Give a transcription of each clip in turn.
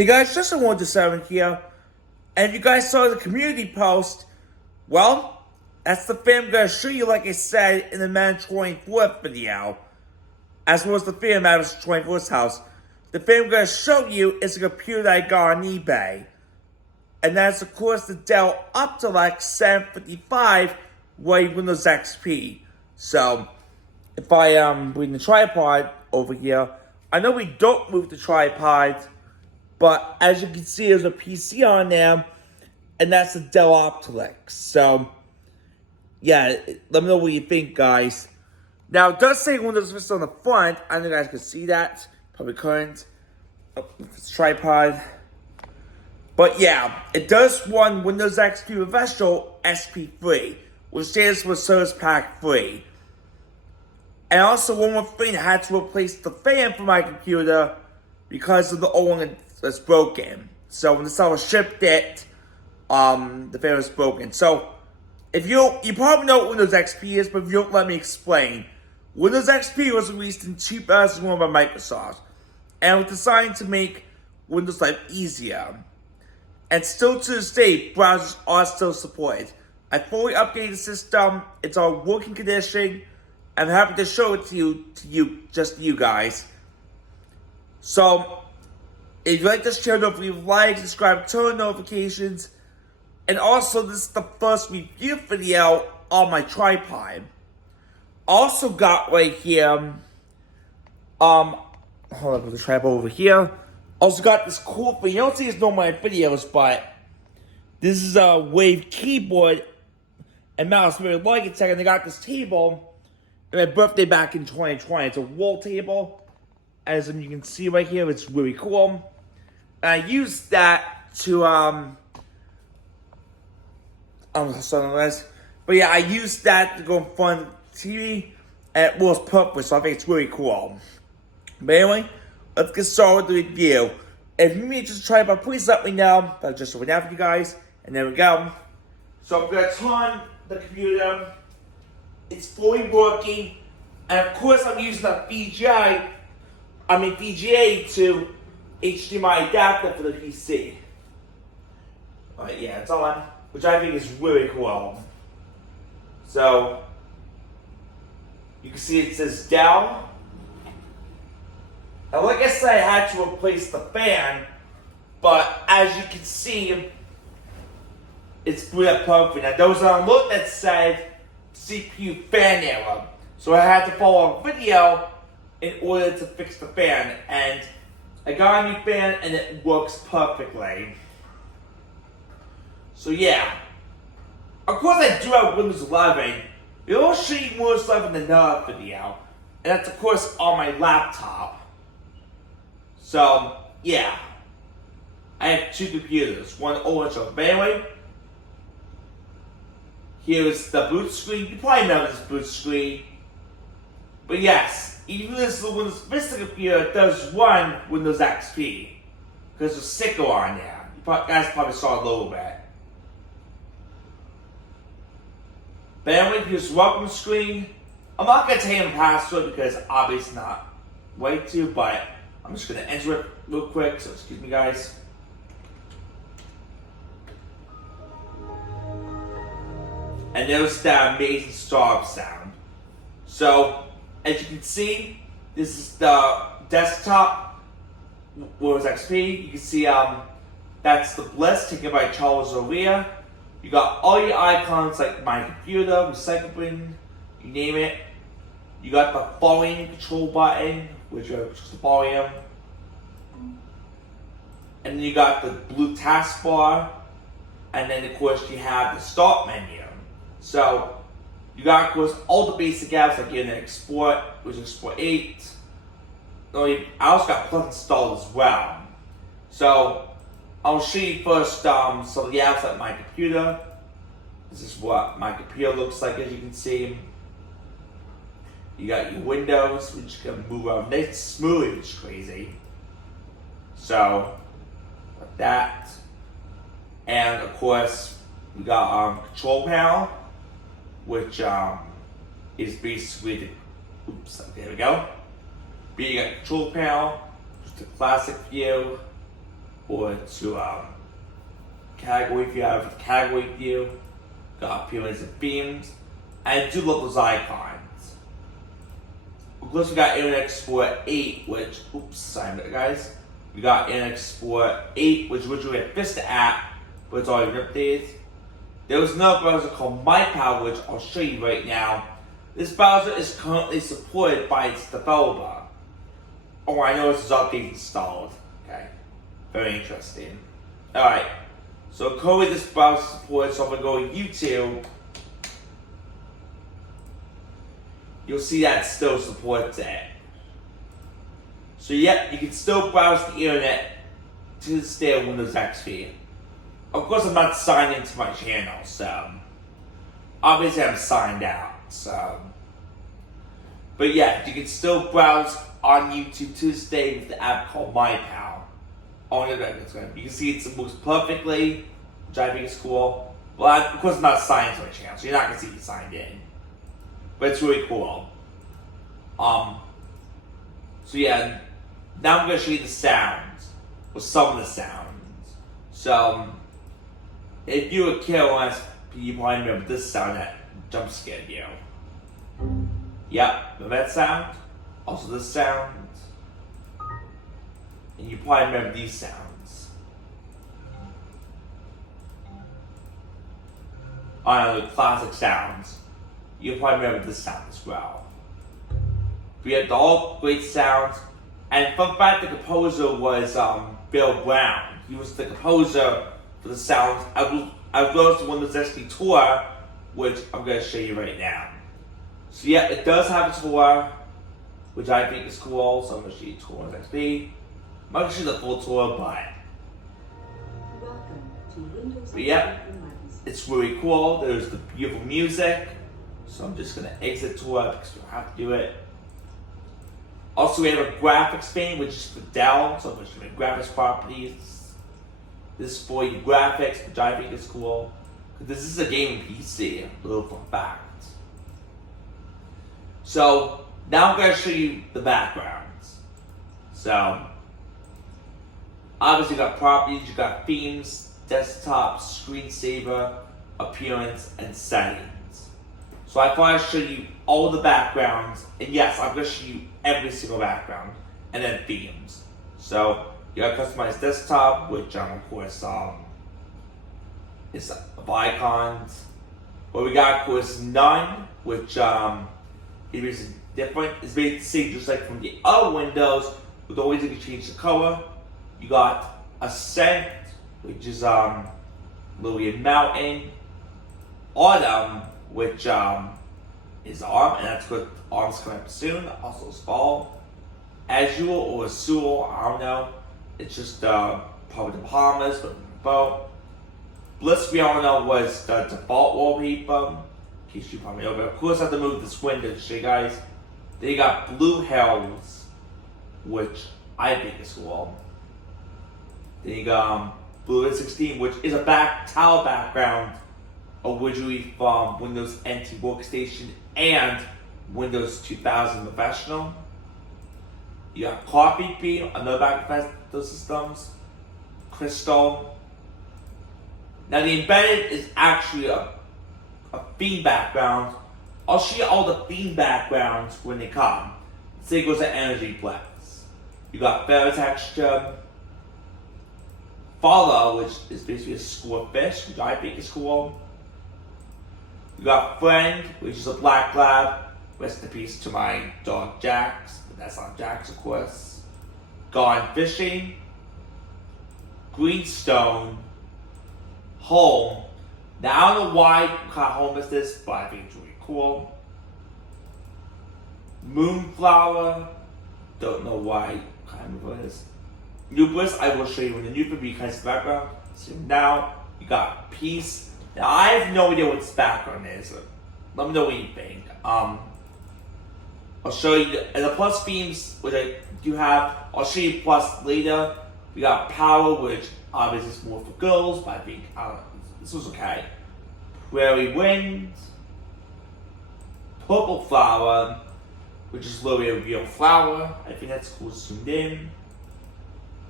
Hey guys, Justin 127 here, and you guys saw the community post. Well, that's the fan I'm going to show you, like I said, in the Man 24th video, as well as the fan at Mav's 24th house. The fan I'm going to show you is a computer that I got on eBay, and that's of course the Dell Optiplex 755 running Windows XP. So, if I bring the tripod over here, I know we don't move the tripod, but as you can see, there's a PC on there, and that's the Dell Optiplex. So, yeah, let me know what you think, guys. Now, it does say Windows Vista on the front. I don't know if you guys can see that. Probably couldn't. Oh, it's a tripod. But yeah, it does run Windows XP Professional SP3, which stands for Service Pack 3. And also, one more thing, I had to replace the fan for my computer because of the old one that's broken. So when the seller shipped it, the fan was broken. So if you probably know what Windows XP is, but if you don't, let me explain. Windows XP was released in 2001 by Microsoft, and was designed to make Windows life easier. And still to this day, browsers are still supported. I fully updated the system. It's all working condition. I'm happy to show it to you guys. So, if you like this channel, don't forget to like, subscribe, turn on notifications. And also, this is the first review video on my tripod. Also got right here, hold on, put the tripod over here. Also got this cool thing. You don't see this in all my videos, but this is a Wave keyboard and mouse. Really like it. Second, I got this table on my birthday back in 2020. It's a wall table. As you can see right here, it's really cool. And I used that to, but yeah, I used that to go in front of the TV, and it was perfect, so I think it's really cool. But anyway, let's get started with the review. If you need to try it, but please let me know. I'll just open it out for you guys, and there we go. So I'm gonna turn the computer. It's fully working, and of course I'm using a VGA to HDMI adapter for the PC. But yeah, it's on, which I think is really cool. So, you can see it says Dell. And like I said, I had to replace the fan, but as you can see, it's booted up perfect. Now there was an alert that said CPU fan error, so I had to follow a video in order to fix the fan, and I got a new fan and it works perfectly. So yeah, of course I do have Windows 11. We'll show you Windows 11 in another video, and that's of course on my laptop. So yeah, I have two computers, one old and short. But anyway, here's the boot screen. You probably know this boot screen. But yes, even though this is a Windows Vista computer, it does run Windows XP. Because there's a sticker on there. You guys probably saw it a little bit. But anyway, here's the welcome screen. I'm not going to tell you the password because obviously not way to, but I'm just going to enter it real quick, so excuse me guys. And there's that amazing startup sound. So, as you can see, this is the desktop Windows XP. You can see that's the Bliss taken by Charles O'Leary. You got all your icons like my computer, recycle bin, you name it. You got the volume control button, which is the volume. And then you got the blue taskbar. And then of course you have the start menu. So you got of course all the basic apps like in Export, which is Export 8. I also got Plus installed as well. So I'll show you first some of the apps at my computer. This is what my computer looks like, as you can see. You got your Windows, which you can move around nice and smoothly, which is crazy. So, like that. And of course, we got control panel, which is basically the, oops, there we go. But you got control panel, just a classic view. or to category view. Out of category view, got appearance and themes, and I do love those icons. Of course, we got Internet Explorer 8, which, oops, sorry guys. We got Internet Explorer 8, which originally a Vista app, but it's already been updated. There was another browser called MyPower, which I'll show you right now. This browser is currently supported by its developer. Oh, I know it's update installed. Okay, very interesting. Alright, so currently this browser supports, so if I go to YouTube, you'll see that it still supports it. So yep, you can still browse the internet to this day on Windows XP. Of course, I'm not signed into my channel, so obviously I'm signed out. So, but yeah, you can still browse on YouTube to this day with the app called MyPal. You can see it moves perfectly, which I think is cool. But of course, I'm not signed into my channel, so you're not gonna see me signed in. But it's really cool. So yeah, now I'm gonna show you the sounds, or some of the sounds. So, if you were a kid once, you probably remember this sound that jump scared you. Yep, remember that sound? Also this sound. And you probably remember these sounds. The classic sounds. You'll probably remember this sound as well. We had all great sounds. And fun fact, the composer was Bill Brown. He was the composer for the sounds. I wrote the Windows XP tour, which I'm going to show you right now. So yeah, it does have a tour, which I think is cool. So I'm going to show you tour on XP. I'm not going to show you the full tour, but yeah, it's really cool. There's the beautiful music. So I'm just going to exit tour because we don't have to do it. Also, we have a graphics pane, which is for Dell. So I'm going to show you graphics properties. This is for your graphics, which I think is cool. This is a gaming PC, a little fun fact. So now I'm going to show you the backgrounds. So obviously you got properties, you got themes, desktop, screensaver, appearance, and settings. So I thought I'd show you all the backgrounds, and yes, I'm going to show you every single background, and then themes. So you got customized desktop, which of course is of icons. But we got of course none, which is different. It's basically just like from the other Windows, with always you can change the color. You got Ascent, which is Lily Mountain, Autumn, which is ARM, and that's good. ARM's coming up soon. Also is Fall. Azure or Azul, I don't know. It's just probably the Bahamas, but both. Bliss, we all know, was the default wallpaper. In case you probably know, but of course I have to move this window to show you guys. Then you got Blue Hills, which I think is cool. Then you got Blue 16, which is a tile background, originally from Windows NT Workstation and Windows 2000 Professional. You got Coffee Bean, another background for those systems. Crystal. Now the embedded is actually a theme background. I'll show you all the theme backgrounds when they come. Say it goes to Energy Plex. You got Feather Texture. Follow, which is basically a school of fish, which I think is cool. You got Friend, which is a black lab. Rest in peace to my dog Jax, but that's not Jax, of course. Gone Fishing. Greenstone. Home. Now I don't know why kind of home is this, but I think it's really cool. Moonflower. Don't know why kind of it is. Nucleus, I will show you in the Nucleus because background. So now you got Peace. Now I have no idea what this background is. Let me know what you think. I'll show you and the plus themes which I do have. I'll show you plus later. We got Power, which obviously is more for girls, but I think this was okay. Prairie Wind, Purple Flower, which is literally a real flower. I think that's cool zoomed in.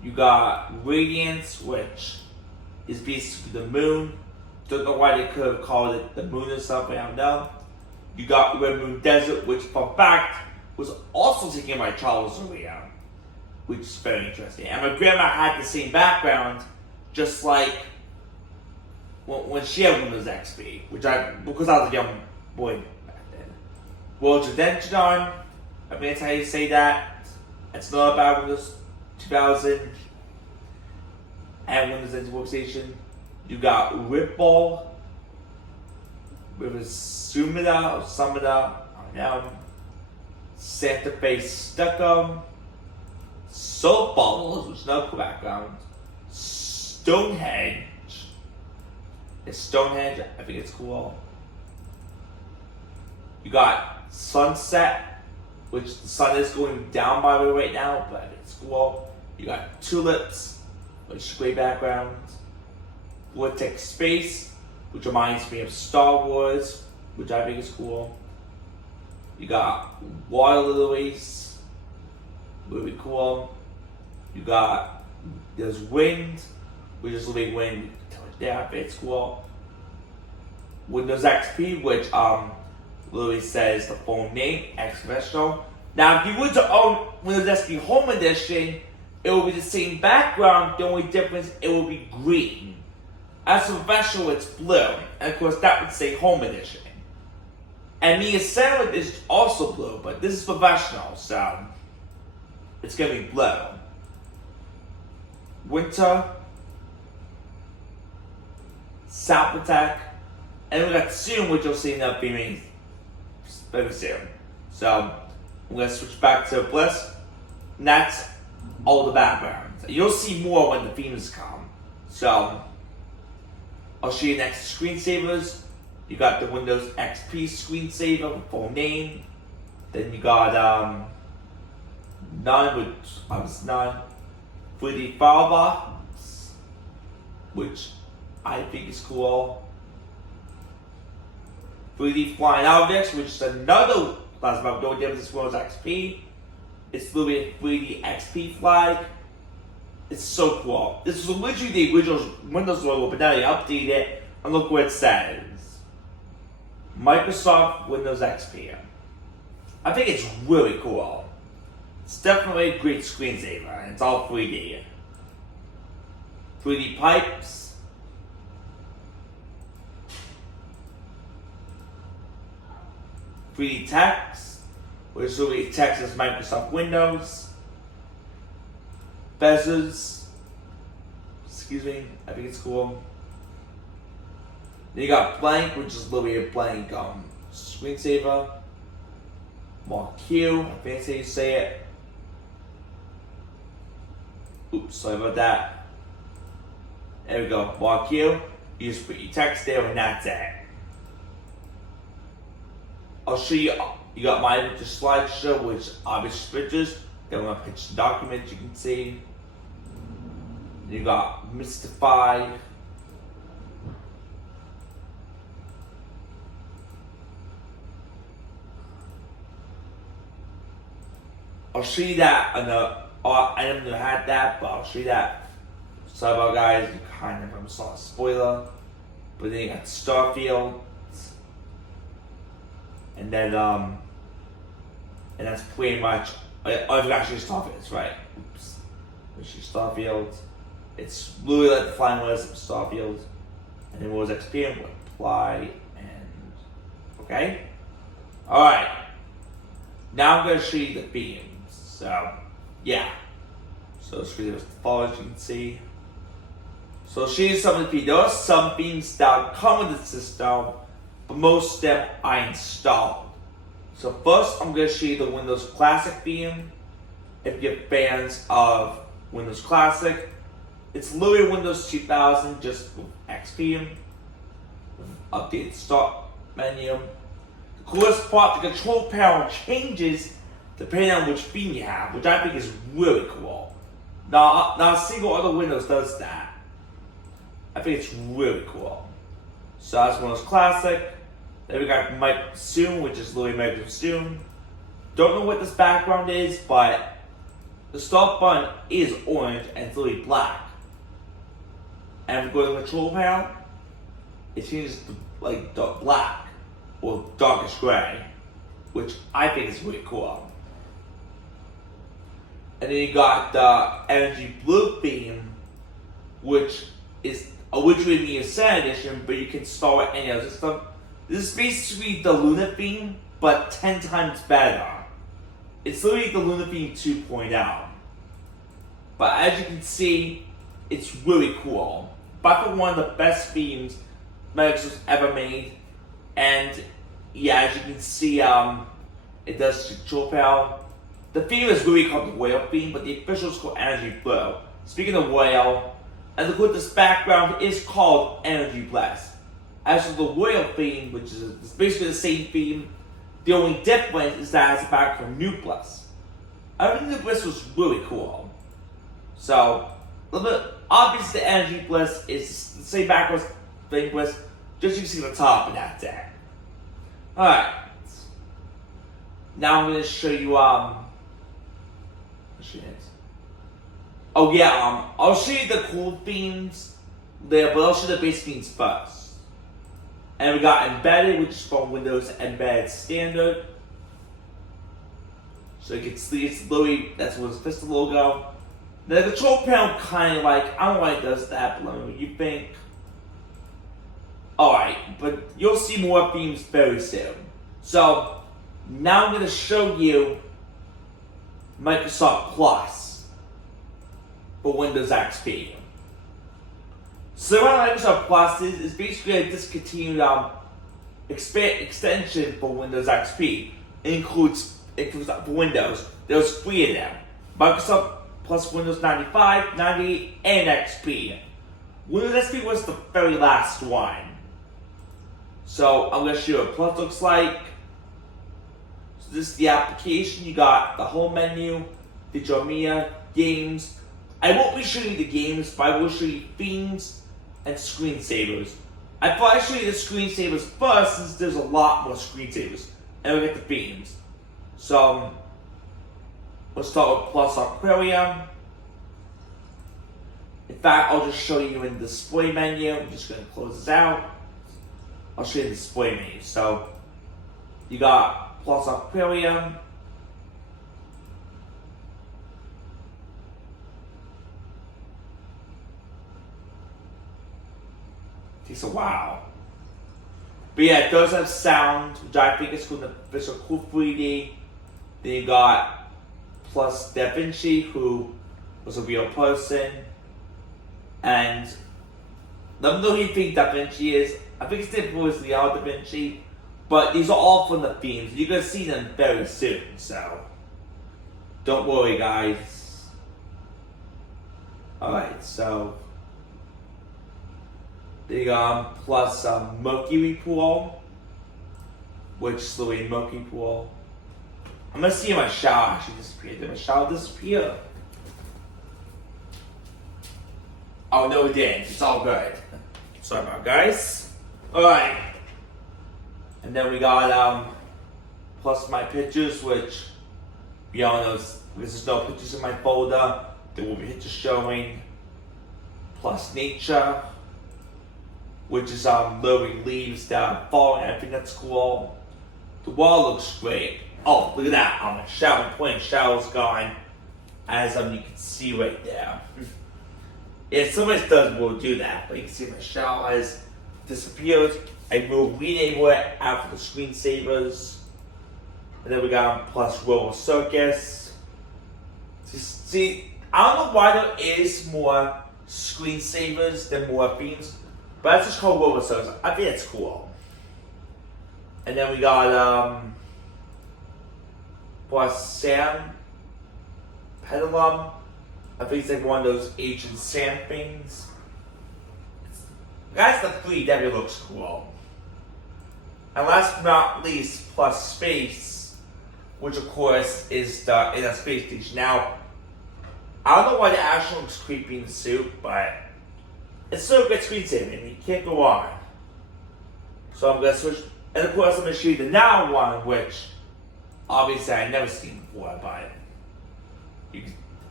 You got Radiance, which is basically the moon. Don't know why they could have called it the moon or something, I don't know. You got Red Moon Desert, which for fact was also taken by Charles Uriah, which is very interesting. And my grandma had the same background, just like when she had Windows XP, because I was a young boy back then. World's Redemption, I mean, that's how you say that. It's not about Windows 2000 and Windows NT Workstation. You got Ripple with a Sumida or Sumida, I don't know. Santa Fe Stucco, Soap Bubbles, which is no cool background. Stonehenge. It's Stonehenge, I think it's cool. You got Sunset, which the sun is going down by the way right now, but it's cool. You got Tulips, which is great background. Vortex Space, which reminds me of Star Wars, which I think is cool. You got Water Lilies, really cool. You got, there's Wind, which is Living Wind, yeah, it's cool. Windows XP, which literally says the full name, XP Professional. Now, if you were to own Windows XP Home Edition, it will be the same background. The only difference, it will be green. As for Professional, it's blue. And of course, that would say Home Edition. And Mia Salad is also blue, but this is Professional, so it's going to be blue. Winter, South Attack, and we got Soon, which you'll see in the beaming very soon. So, I'm going to switch back to Bliss, and that's all the backgrounds. You'll see more when the themes come. So, I'll show you next screensavers. You got the Windows XP screensaver with full name. Then you got none, which obviously none. 3D Firebox, which I think is cool. 3D Flying Objects, which is another plasma door difference as Windows XP. It's literally a 3D XP flag. It's so cool. This was originally the original Windows logo, but now they updated it, and look what it says. Microsoft Windows XP. I think it's really cool. It's definitely a great screensaver, and it's all 3D. 3D pipes. Free text, which will be text as Microsoft Windows. Bezels, excuse me, I think it's cool. Then you got blank, which is literally a blank screensaver. Mark Q, I think that's how you say it. Oops, sorry about that. There we go, Mark Q. You just put your text there and that's it. I'll show you, you got my picture slideshow, which obviously pictures. Then my picture document you can see. You got Mystify. I'll show you that on the, I never had that, but I'll show you that. Sorry about guys, you kind of saw a spoiler. But then you got Starfield. And then, and that's pretty much, I've actually Starfield, that's right. Oops. There's your Starfield. It's literally like the flying list of Starfield. And then Windows XP and apply and, okay? Alright. Now I'm going to show you the beams. So, yeah. So the screen is the following, as you can see. So I'll show you some of the beams. There are some beams that come with the system, but most of them I installed. So first, I'm going to show you the Windows Classic beam. If you're fans of Windows Classic, it's literally Windows 2000 just with XP, with updated start menu. The coolest part, the control panel changes depending on which beam you have, which I think is really cool. Now a single other Windows does that. I think it's really cool. So that's Windows Classic. Then we got Mike Zoom, which is literally Microsoft Zoom. Don't know what this background is, but the start button is orange and it's literally black. And if we go to the control panel, it changes to like dark black or darkish gray, which I think is really cool. And then you got the energy blue theme, which is originally the Ascend edition, but you can install it in any other system. This is basically the Luna theme, but 10 times better. It's literally the Luna theme 2.0. But as you can see, it's really cool. By far one of the best themes Microsoft's ever made. And yeah, as you can see, it does control panel. The theme is really called the Whale theme, but the official is called Energy Blue. Speaking of Whale, and look what this background is called Energy Blast. As for the Whale theme, which is basically the same theme, the only difference is that it's a background from New Bliss. I think New Bliss was really cool. So, a little bit obviously the Energy Bliss is the same background thing Bliss, just you can see the top and that's it. Alright. Now I'm gonna show you oh yeah, I'll show you the cool themes there, but I'll show you the basic themes first. And we got Embedded, which is from Windows Embedded Standard. So you can see it's literally, that's what it's the logo. The control panel kind of like, I don't know why it does that, but let me know what you think. Alright, but you'll see more themes very soon. So, now I'm going to show you Microsoft Plus for Windows XP. So what Microsoft Plus is basically a discontinued extension for Windows XP. It includes for Windows. There's 3 of them. Microsoft Plus Windows 95, 98, and XP. Windows XP was the very last one. So I'm going to show you what Plus looks like. So this is the application. You got the home menu, Digital Media, Games. I won't be showing you the games, but I will show you themes and screensavers. I thought I'd show you the screensavers first, since there's a lot more screensavers. And we'll get the themes. So, let's start with Plus Aquarium. In fact, I'll just show you in the display menu. I'm just going to close this out. I'll show you the display menu. So, you got Plus Aquarium. Takes a while. But yeah, it does have sound, which I think is called the official Cool 3D. Then you got Plus Da Vinci, who was a real person. And let me know who you think Da Vinci is. I think it's different with Leonardo Da Vinci. But these are all from the themes. You're going to see them very soon. So, don't worry, guys. Alright, so there you go. Plus Mercury Pool, which is the Mercury Pool. I'm gonna see my shower actually disappear. Did my shower disappear? Oh no, it didn't. It's all good. Sorry about it, guys. Alright. And then we got plus my pictures, which you all know there's no pictures in my folder. There will be pictures showing. Plus nature, which is literally leaves that are falling. I think that's cool. The wall looks great. Oh, look at that. My shower point shower's gone. As you can see right there. If somebody will do that, but you can see my shower has disappeared. I will rename it after the screensavers. And then we got Plus Roller Circus. See, I don't know why there is more screensavers than more themes, but that's just called Roller Circus. I think it's cool. And then we got Plus Sam Pedalum. I think it's like one of those ancient sand things. That's the 3 that really looks cool. And last but not least, Plus Space, which of course is in a space station. Now, I don't know why the action looks creepy in the suit, but it's still a good screensaver. I mean, you can't go on. So I'm gonna switch, and of course I'm gonna show you the now one, which obviously I've never seen before, but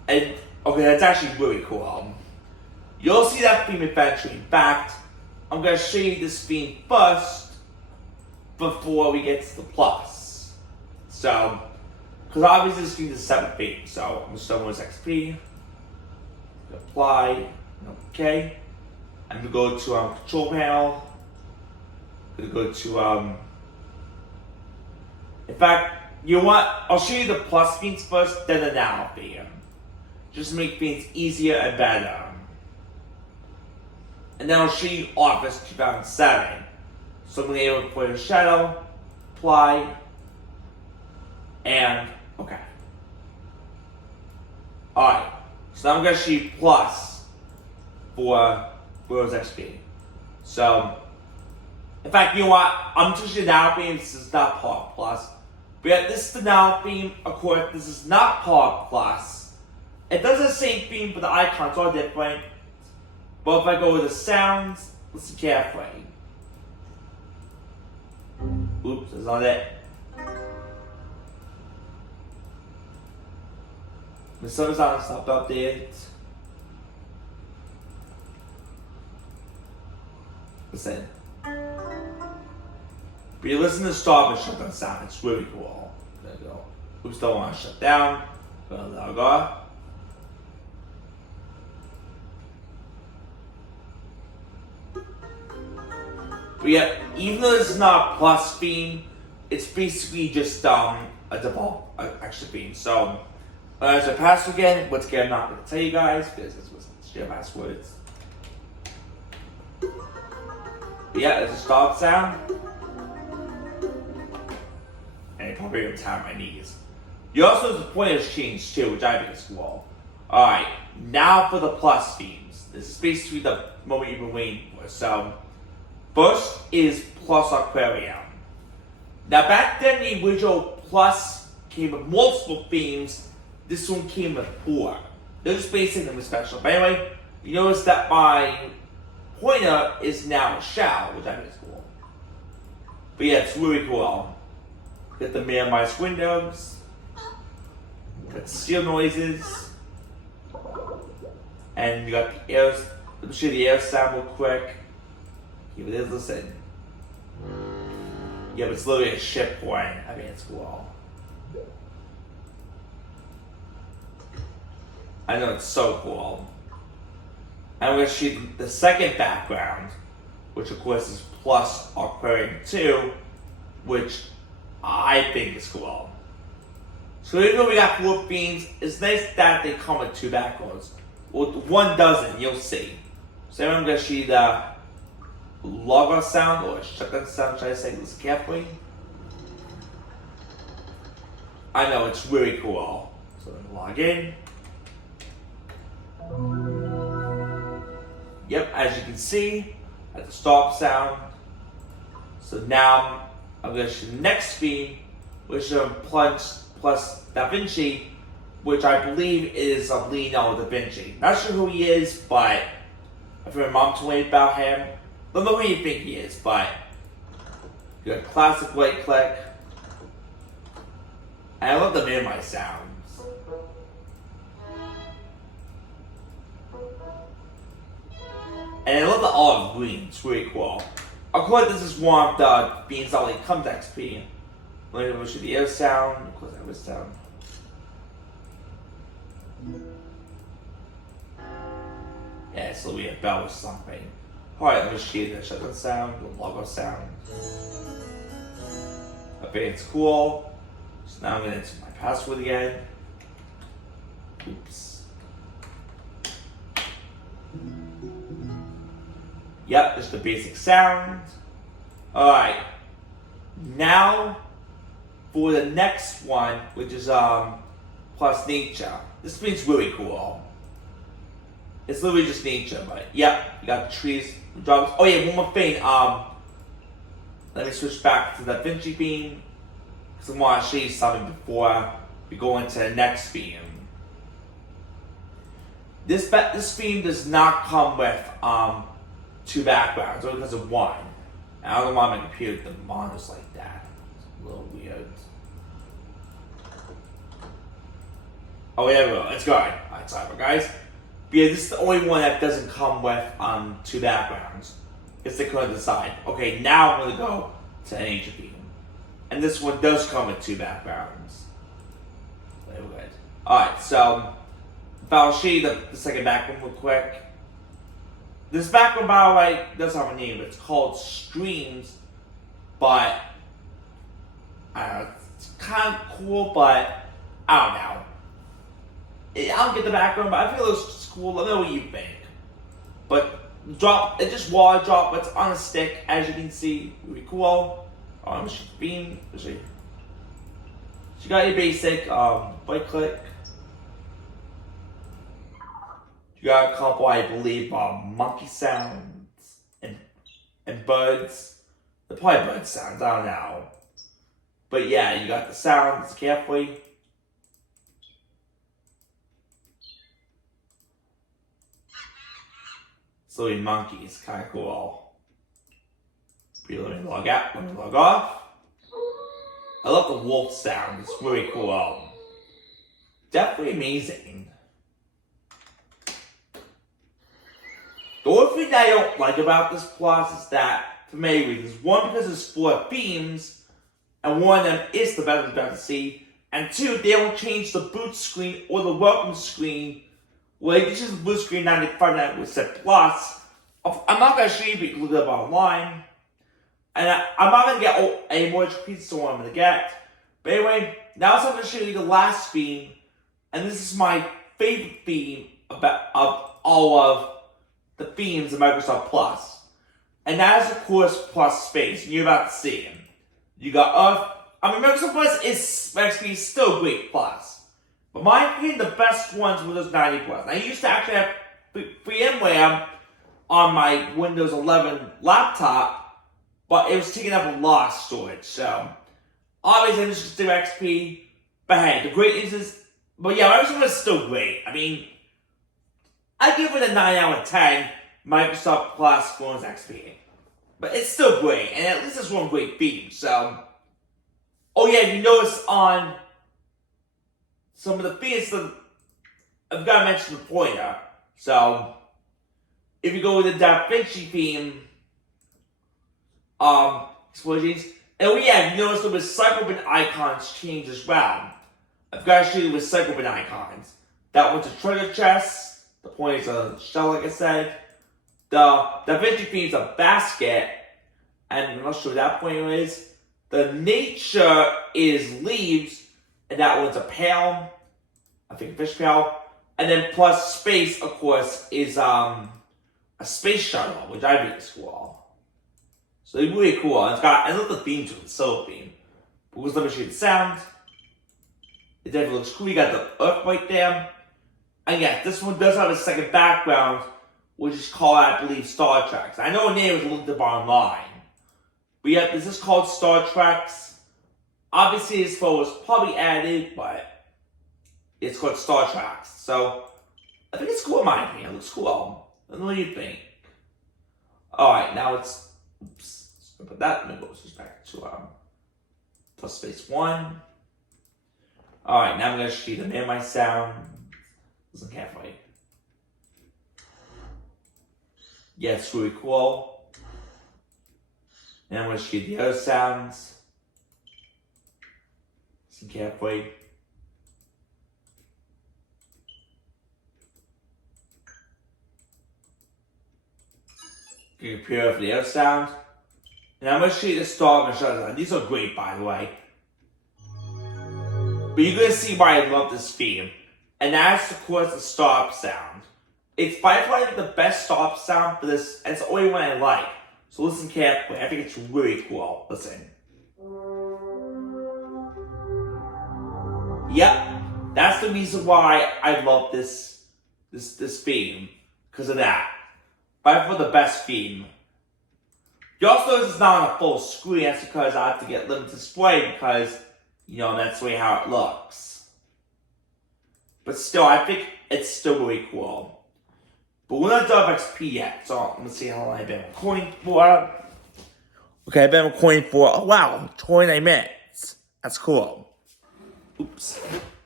And okay, that's actually really cool. You'll see that theme eventually. In fact, I'm gonna show you this theme first before we get to the plus. So, because obviously this theme is a separate theme. So I'm gonna start Windows XP, apply, okay. I'm gonna go to control panel. I'm gonna go to in fact, you know what? I'll show you the plus themes first, then the now theme. Just to make things easier and better. And then I'll show you Office 2007. So I'm going to put a shadow, apply, and okay. Alright, so now I'm going to show you plus for Windows XP. So, in fact, you know what? I'm just the now theme. This is not part plus. But yeah, this is the now theme. Of course, this is not part plus. It does the same theme, but the icons are different. But if I go with the sounds, listen carefully. Oops, that's not it. The sun is on, stop update. Listen. But you listen to stop and shut down sound, it's really cool. There you go. Oops, don't want to shut down. Go to log off. But yeah, even though this is not a plus theme, it's basically just a default extra theme. So, as I pass again, once again, I'm not going to tell you guys because this was share passwords. But yeah, there's a stop sound. And you're probably going to tap my knees. You also have the pointers change too, which I think is cool. Alright, now for the plus themes. This is basically the moment you've been waiting for. So, first is Plus Aquarium. Now back then the original Plus came with multiple themes. This one came with 4. They're just basing them special. But anyway, you notice that my pointer is now a shell, which I think is cool. But yeah, it's really cool. Get the minimize windows. Got seal noises. And you got the air. Let me show you the air sound real quick. Here it is, listen. Yeah, but it's literally a ship horn. I mean, it's cool. I know, it's so cool. I'm going to show you the second background, which of course is Plus Aquarium 2, which I think is cool. So even though we got 4 themes, it's nice that they come with 2 backgrounds. Well, one doesn't, you'll see. So I'm going to show you the logo sound, or shotgun sound, should I say this carefully? I know, it's really cool. So I'm going to log in. Yep, as you can see, at the stop sound. So now I'm going to show the next theme, which is plus DaVinci, which I believe is of Leonardo da Vinci. Not sure who he is, but I've heard mom told me about him. Don't know who you think he is, but you got classic right click. And I love the minimize sounds. And I love the olive green, it's really cool. Of course, this is one of the themes that like comes XP. Let me show the air sound, of course, that sound. Yeah, it's literally a bell or something. Alright, let me show you the shutdown sound, the logo sound. I think it's cool. So now I'm going to enter my password again. Oops. Yep, just the basic sound. Alright. Now for the next one, which is plus nature. This means really cool. It's literally just nature, but yep, you got the trees, the drums. Oh yeah, one more thing. Let me switch back to the DaVinci theme, because I want to show you something before we go into the next theme. This theme does not come with 2 backgrounds, only because of 1. And I don't want my computer to monitor like that. It's a little weird. Oh, there we go. It's good. Alright, sorry, guys. But yeah, this is the only one that doesn't come with two backgrounds. If they couldn't decide. Okay, now I'm gonna go to an ancient beam. And this one does come with two backgrounds. Very good. Alright, so if I'll show you the second background real quick. This background, by the way, doesn't have a name. It's called Streams, but I don't know, it's kind of cool, but I don't know. I don't get the background, but I feel it's cool. Let me know what you think. But it's just water drop, but it's on a stick, as you can see. Really cool. Beam. Let's see. So you got your basic right click. You got a couple, I believe, monkey sounds and birds. They're probably bird sounds, I don't know. But yeah, you got the sounds carefully. So the monkeys, kind of cool. Let me log out, let me log off. I love the wolf sound, it's really cool. Definitely amazing. The only thing that I don't like about this Plus is that, for many reasons. One, because there's 4 themes, and one of them is the better to see. And 2, they don't change the boot screen or the welcome screen. Well, they just the boot screen 95% plus. I'm not going to show you, but you can look it up online. And I'm not going to get any more pieces of what I'm going to get. But anyway, now I'm going to show you the last theme. And this is my favorite theme of all of the themes of Microsoft Plus. And that is, of course, Plus Space. And you're about to see him. You got Earth. I mean, Microsoft Plus is still great Plus. But my opinion, the best ones were those 90 Plus. I used to actually have VMware on my Windows 11 laptop, but it was taking up a lot of storage. So, obviously, I'm just going to do XP. But hey, the great news is, but yeah, Microsoft is still great. I mean, I give it a 9 out of 10, Microsoft Plus Windows XP. But it's still great, and at least it's one great theme. So, oh yeah, if you notice on some of the themes, I've got to mention the pointer. So, if you go with the Da Vinci theme, explosions, and oh yeah, you notice the recycle bin icons change as well. I've got to show you the recycle bin icons. That one's a treasure chest. The pointer's a shell, like I said. The Da Vinci theme's a basket, and I'm not sure what that pointer is. The nature is leaves, and that one's a pail. I think a fish pail. And then plus space, of course, is a space shuttle, which I think is cool. So it's really cool. And I love the theme to it, the solo theme. Because let me show you the sound. It definitely looks cool. You got the Earth right there. And yeah, this one does have a second background, which is called, I believe, Star Trek. I know the name was looked up online. But yeah, this is called Star Trek. Obviously, this photo was probably added, but it's called Star Trek. So, I think it's cool in my opinion. It looks cool. What do you think? Alright, now it's, oops, put that, let me go back to plus space 1. Alright, now I'm going to show you the minimize sound. Listen carefully. Yeah, it's really cool. And I'm going to show you the other sounds. Listen carefully. You can compare for the other sound. And I'm going to show you the star and shutdown. These are great, by the way. But you're going to see why I love this theme. And that's, of course, the stop sound. It's by far the best stop sound for this, and it's the only one I like. So listen carefully. I think it's really cool. Listen. Yep. That's the reason why I love this theme. Because of that. By far the best theme. You also notice it's not on a full screen. That's because I have to get limited display because, you know, that's the way how it looks. But still, I think it's still really cool. But we're not done with XP yet, so let's see how long I've been recording for. Okay, I've been recording for, oh wow, 29 minutes. That's cool. Oops.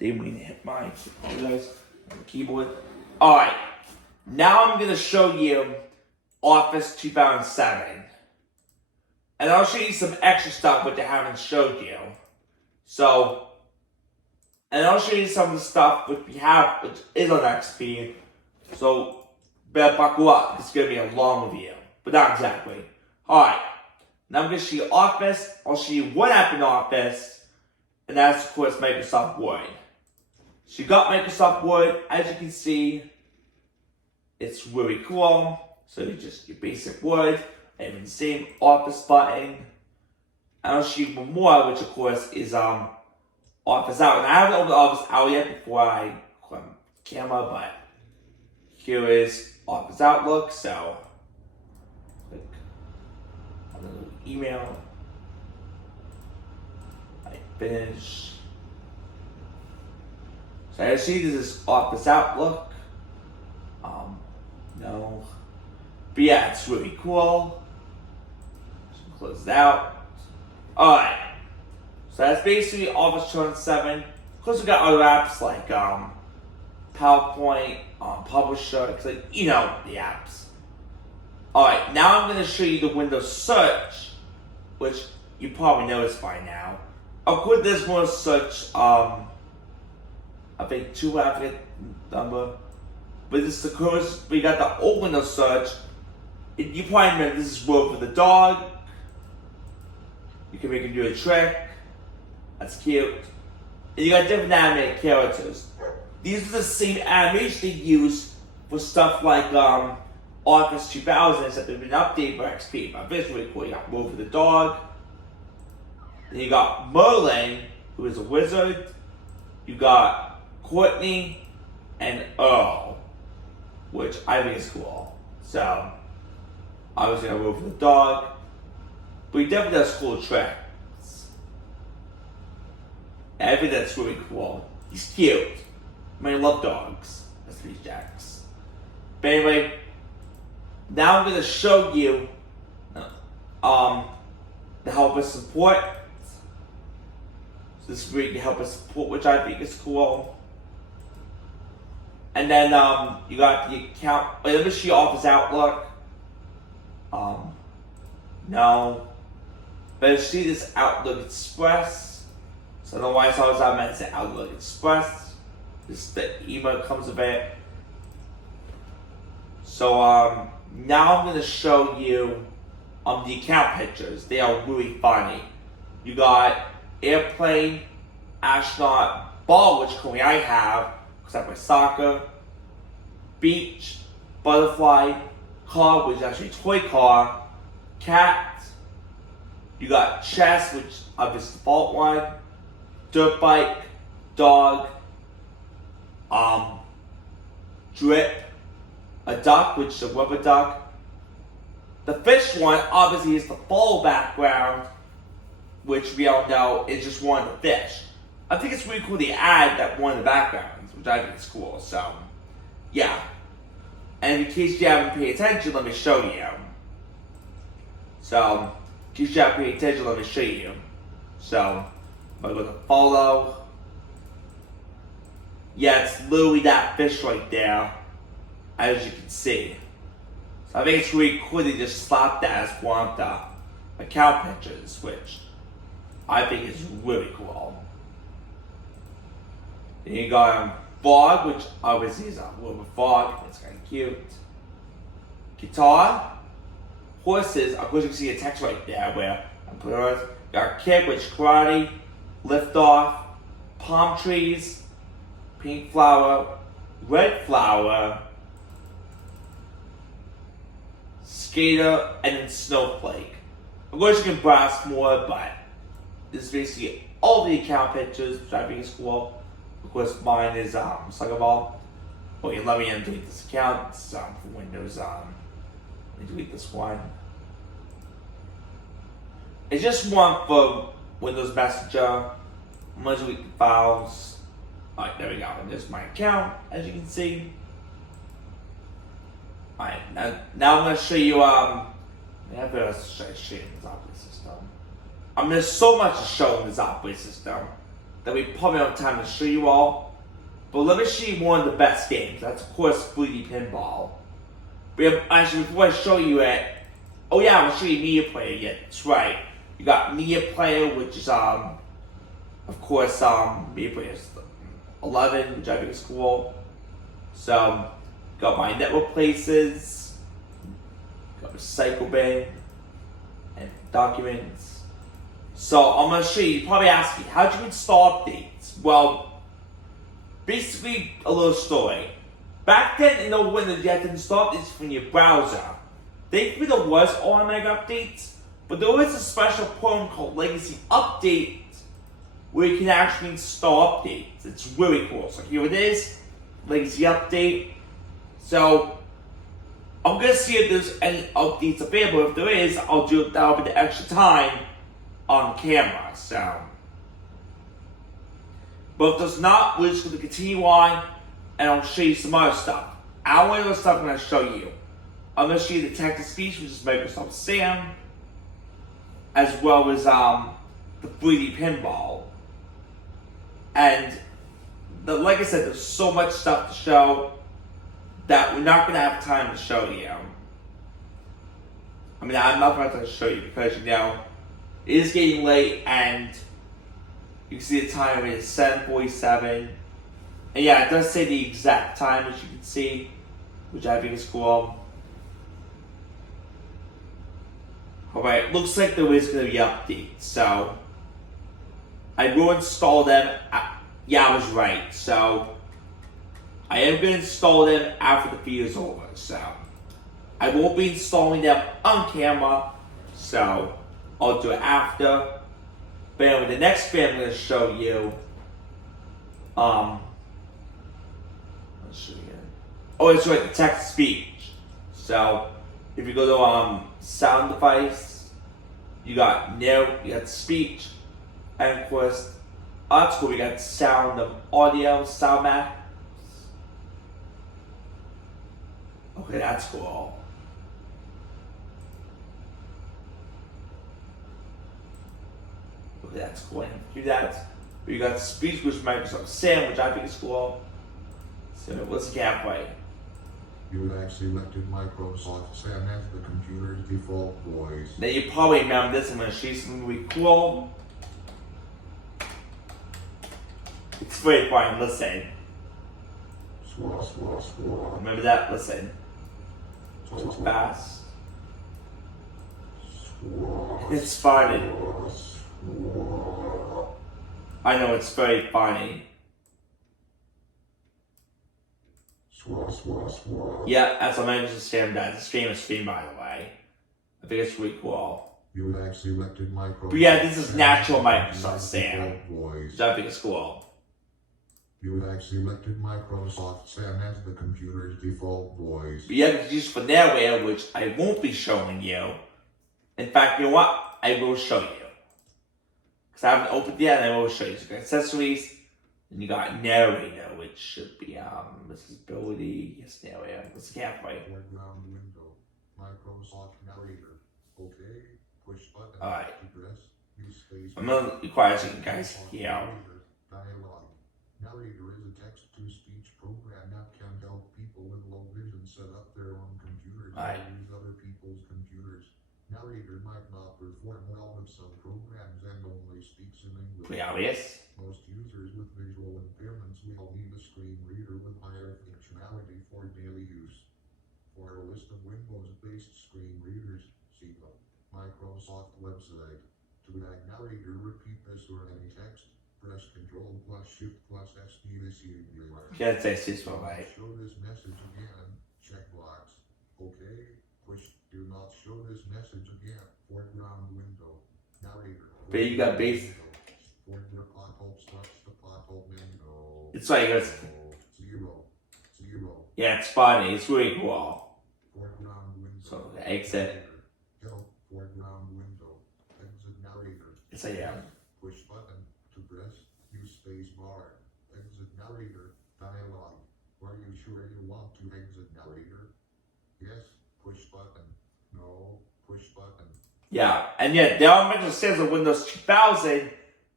Didn't mean to hit my keyboard. Alright, now I'm going to show you Office 2007. And I'll show you some extra stuff which I haven't showed you. So, and I'll show you some of the stuff which we have, which is on XP. So, better buckle up. It's going to be a long review. But not exactly. Alright, now I'm going to show you Office. I'll show you one app in Office. And that's, of course, Microsoft Word. So you got Microsoft Word. As you can see, it's really cool. So you just your basic Word, and the same Office button. And I'll show you one more, which of course is Office Out. And I haven't opened Office Out yet before I click camera, but here is Office Outlook. So click on the little email. I finish. So as you see, this is Office Outlook. No. But yeah, it's really cool. So close it out. Alright. So that's basically Office 2007. Of course, we got other apps like PowerPoint, Publisher, like, you know, the apps. Alright, now I'm going to show you the Windows search, which you probably noticed by now. Of course, there's more search, I think 2 after number. But this is the course, we got the old Windows search. You probably remember this is Word for the dog. You can make him do a trick. That's cute. And you got different animated characters. These are the same animation they use for stuff like Office 2000, except they've been updated for XP. But this is really cool. You got Word for the dog. Then you got Merlin, who is a wizard. You got Courtney and Earl, which I think is cool. So, obviously I wrote for the dog, but he definitely does cool tricks. And I think that's really cool. He's cute. I mean, I love dogs. That's these jacks. But anyway, now I'm going to show you the help us support. So this is where you can help us support, which I think is cool. And then you got the account. Wait, let me show you Office Outlook. No. But you see this Outlook Express. So I don't know why it's always I meant to say Outlook Express. This the email comes with it. So now I'm gonna show you the account pictures. They are really funny. You got airplane, astronaut, ball, which currently I have, because I play soccer, beach, butterfly, car, which is actually a toy car, cat, you got chess, which is the default one, dirt bike, dog, drip, a duck, which is a rubber duck. The fish one obviously is the fall background, which we all know is just one of the fish. I think it's really cool to add that one of the backgrounds, which I think is cool. So, yeah. And in case you haven't paid attention, let me show you. So, in case you haven't paid attention, let me show you. So, I'm gonna go to follow. Yeah, it's literally that fish right there, as you can see. So I think it's really cool to just slap that as one of the account pictures, which I think is really cool. Then you got Fog, which obviously is a little fog. It's kind of cute. Guitar, horses. Of course, you can see a text right there where I put it. Got kick, which is karate. Lift off, palm trees, pink flower, red flower, skater, and then snowflake. Of course, you can browse more, but this is basically all the account pictures, which I think is cool. Of course, mine is Sucker Ball. Okay, let me delete this account. It's for Windows. Let me delete this one. It's just one for Windows Messenger. I'm going to delete the files. Alright, there we go. And there's my account, as you can see. Alright, now I'm going to show you, I have to show you this operating system. There's so much to show in this operating system. that we probably don't have time to show you all. But let me show you one of the best games. That's of course 3D Pinball. But actually, before I show you it, oh yeah, I'll show you Media Player. Yeah, that's right. You got Media Player, which is of course Media Player 11, which I think is cool. So got my network places, got recycle bin, and documents. So I'm gonna show you. You probably ask me, how'd you install updates? Well, basically a little story. Back then in the Windows, you had to install updates from your browser. Thankfully there was automatic updates, but there was a special program called Legacy Update where you can actually install updates. It's really cool. So here it is, Legacy Update. So I'm gonna see if there's any updates available. If there is, I'll do it. That'll be the extra time on camera. So, but if there's not, we're just gonna continue on, and I'll show you some other stuff. All the other stuff I'm gonna show you. I'm gonna show you the text-to-speech, which is Microsoft Sam, as well as the 3D Pinball. And like I said, there's so much stuff to show that we're not going to have time to show you. I mean, I'm not going to show you because, you know, it is getting late and you can see the time is 7:47. And yeah, it does say the exact time, as you can see, which I think is cool. Alright, looks like there is going to be updates, so I will install them. Yeah, I was right. So I am going to install them after the video is over. So I won't be installing them on camera. So I'll do it after. But anyway, the next bit I'm going to show you. Let's show you. Oh, it's right, the text speech. So if you go to sound device, you got speech, and of course, that's cool. We got sound of audio, sound map. Okay, that's cool. Okay, that's cool. I can do that. We got speech, which is Microsoft Sam, which I think is cool. So let's get halfway. You have selected Microsoft Sam as the computer's default voice. Now you probably remember this. I'm going to show you something really cool. It's very fun. Listen. Remember that? Listen. It's fast. It's funny. I know it's very funny. Yeah, that's what Microsoft Sam does. It's famous theme, by the way. I think it's really cool. You have selected Microsoft. But yeah, this is natural Microsoft Sam, which I think is cool. You have selected Microsoft Sam as the computer's default voice. But yeah, it's used for narrator, which I won't be showing you. In fact, you know what? I will show you. Because I haven't opened it yet, and I will show you. So you got accessories, and you got narrator, which should be accessibility. Yes, narrator. Let's get halfway. Foreground window. Microsoft narrator. Okay. Push button. Alright. Press. Use space. I'm gonna require you guys here. Dialogue. Narrator is a text-to-speech program that can help people with low vision set up their own computers or use other people's computers. Narrator might not perform well with some programs and only speaks in English. Pretty obvious. Most users with visual impairments will need a screen reader with higher functionality for daily use. For a list of Windows-based screen readers, see the Microsoft website. To add narrator, repeat this or any text. Press Ctrl plus Shift plus S to see the alert. Can't say this one, right? Show this message again. Checkbox. Okay. Push. Do not show this message again. Foreground window. Narrator. But you got base. Foreground pothole slash the pothole window. It's like it's 0. yeah, it's funny. It's really cool. Foreground window. So exit. Help. Foreground window. Exit narrator. It's like yeah. Push button to press. Use space bar. Exit narrator. Dialogue. Are you sure you want to exit narrator? Yes. Push button. No. Push button. Yeah, and yet Dell Optiplex says on Windows 2000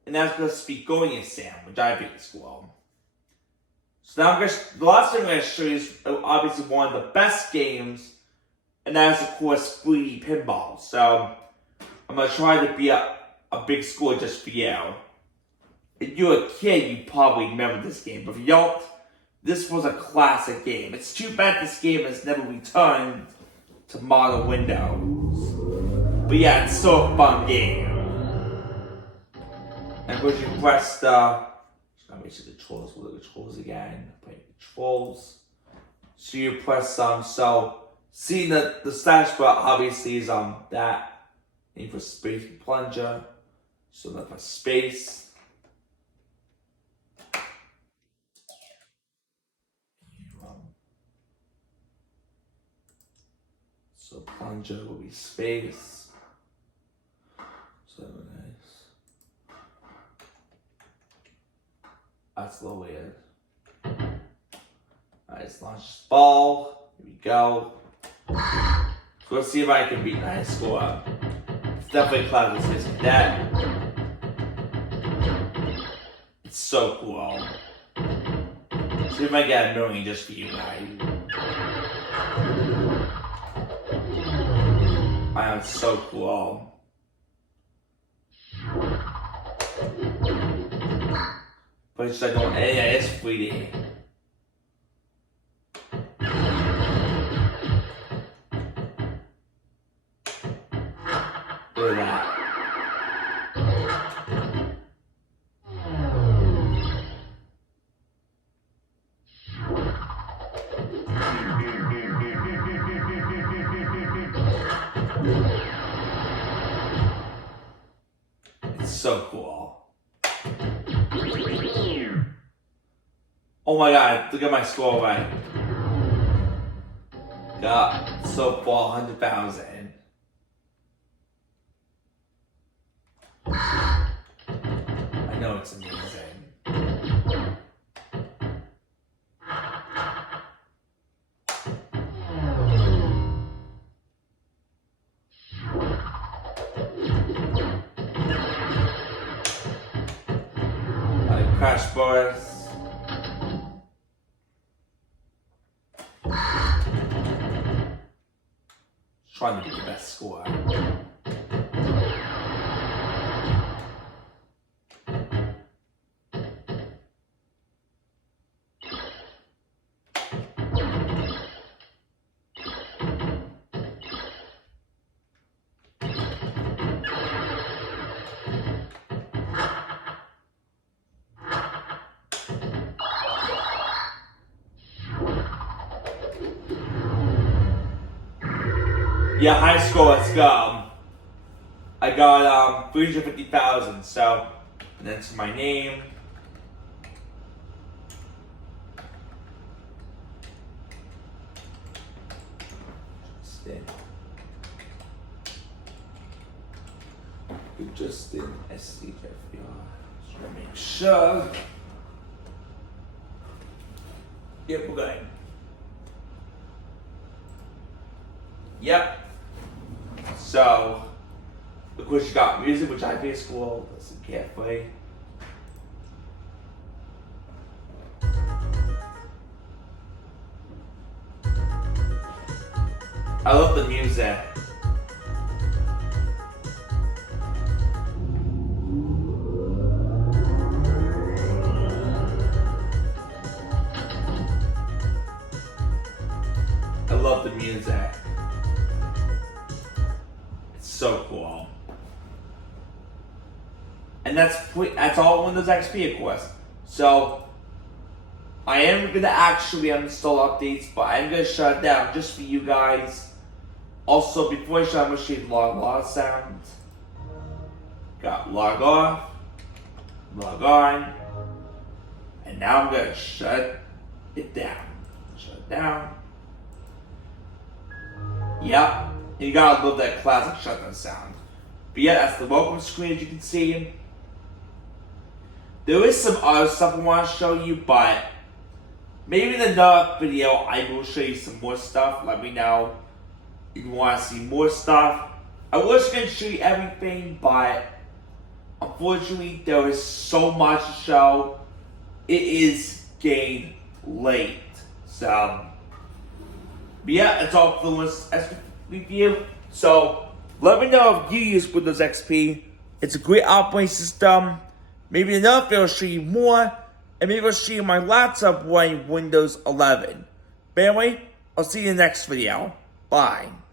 and that's supposed to be going exam, which I think is cool. So now the last thing I'm going to show you is obviously one of the best games, and that is, of course, 3D pinball. So I'm going to try to be a big score just for you. If you're a kid, you probably remember this game, but if you don't, this was a classic game. It's too bad this game has never returned to modern Windows. But yeah, it's still a fun game. And once you press the... Let me see the controls. We'll look at the controls again. Controls. So you press so seeing the slash bar obviously is that. And you press space plunger. So that's my space. So plunger will be space. So nice. That's a little weird. Alright, let's launch this ball. Here we go. So let's see if I can beat the high score. It's definitely clever. It's missing that. It's so cool. See if I get a million just for you guys. I am so cool. But it's like going, yeah, it's 3D. Look at that. It's so cool. Oh my god, look at my score already. Got so far 100,000. I know it's amazing. Crash bars. Trying to get the best score. Yeah, high score, let's go. I got 350,000, so, and that's my name. Justin SCFR. Just want to make sure. Yep, we're good. Yep. So, of course, you got music, which I think is cool. Listen carefully. I love the music. I love the music. It's so cool. And that's all Windows XP, of course. So I am gonna actually uninstall updates, but I'm gonna shut it down just for you guys. Also, before I shut, I'm gonna show you the log off sound. Got log off, log on, and now I'm gonna shut it down. Shut it down. Yep, you gotta love that classic shutdown sound. But yeah, that's the welcome screen, as you can see. There is some other stuff I want to show you, but maybe in another video I will show you some more stuff. Let me know if you want to see more stuff. I was going to show you everything, but Unfortunately, there is so much to show. It is getting late. So, but yeah, that's all for the Windows XP review. So, let me know if you use Windows XP. It's a great operating system. Maybe another video will show you more. And maybe I'll show you my laptop running Windows 11. But anyway, I'll see you in the next video. Bye.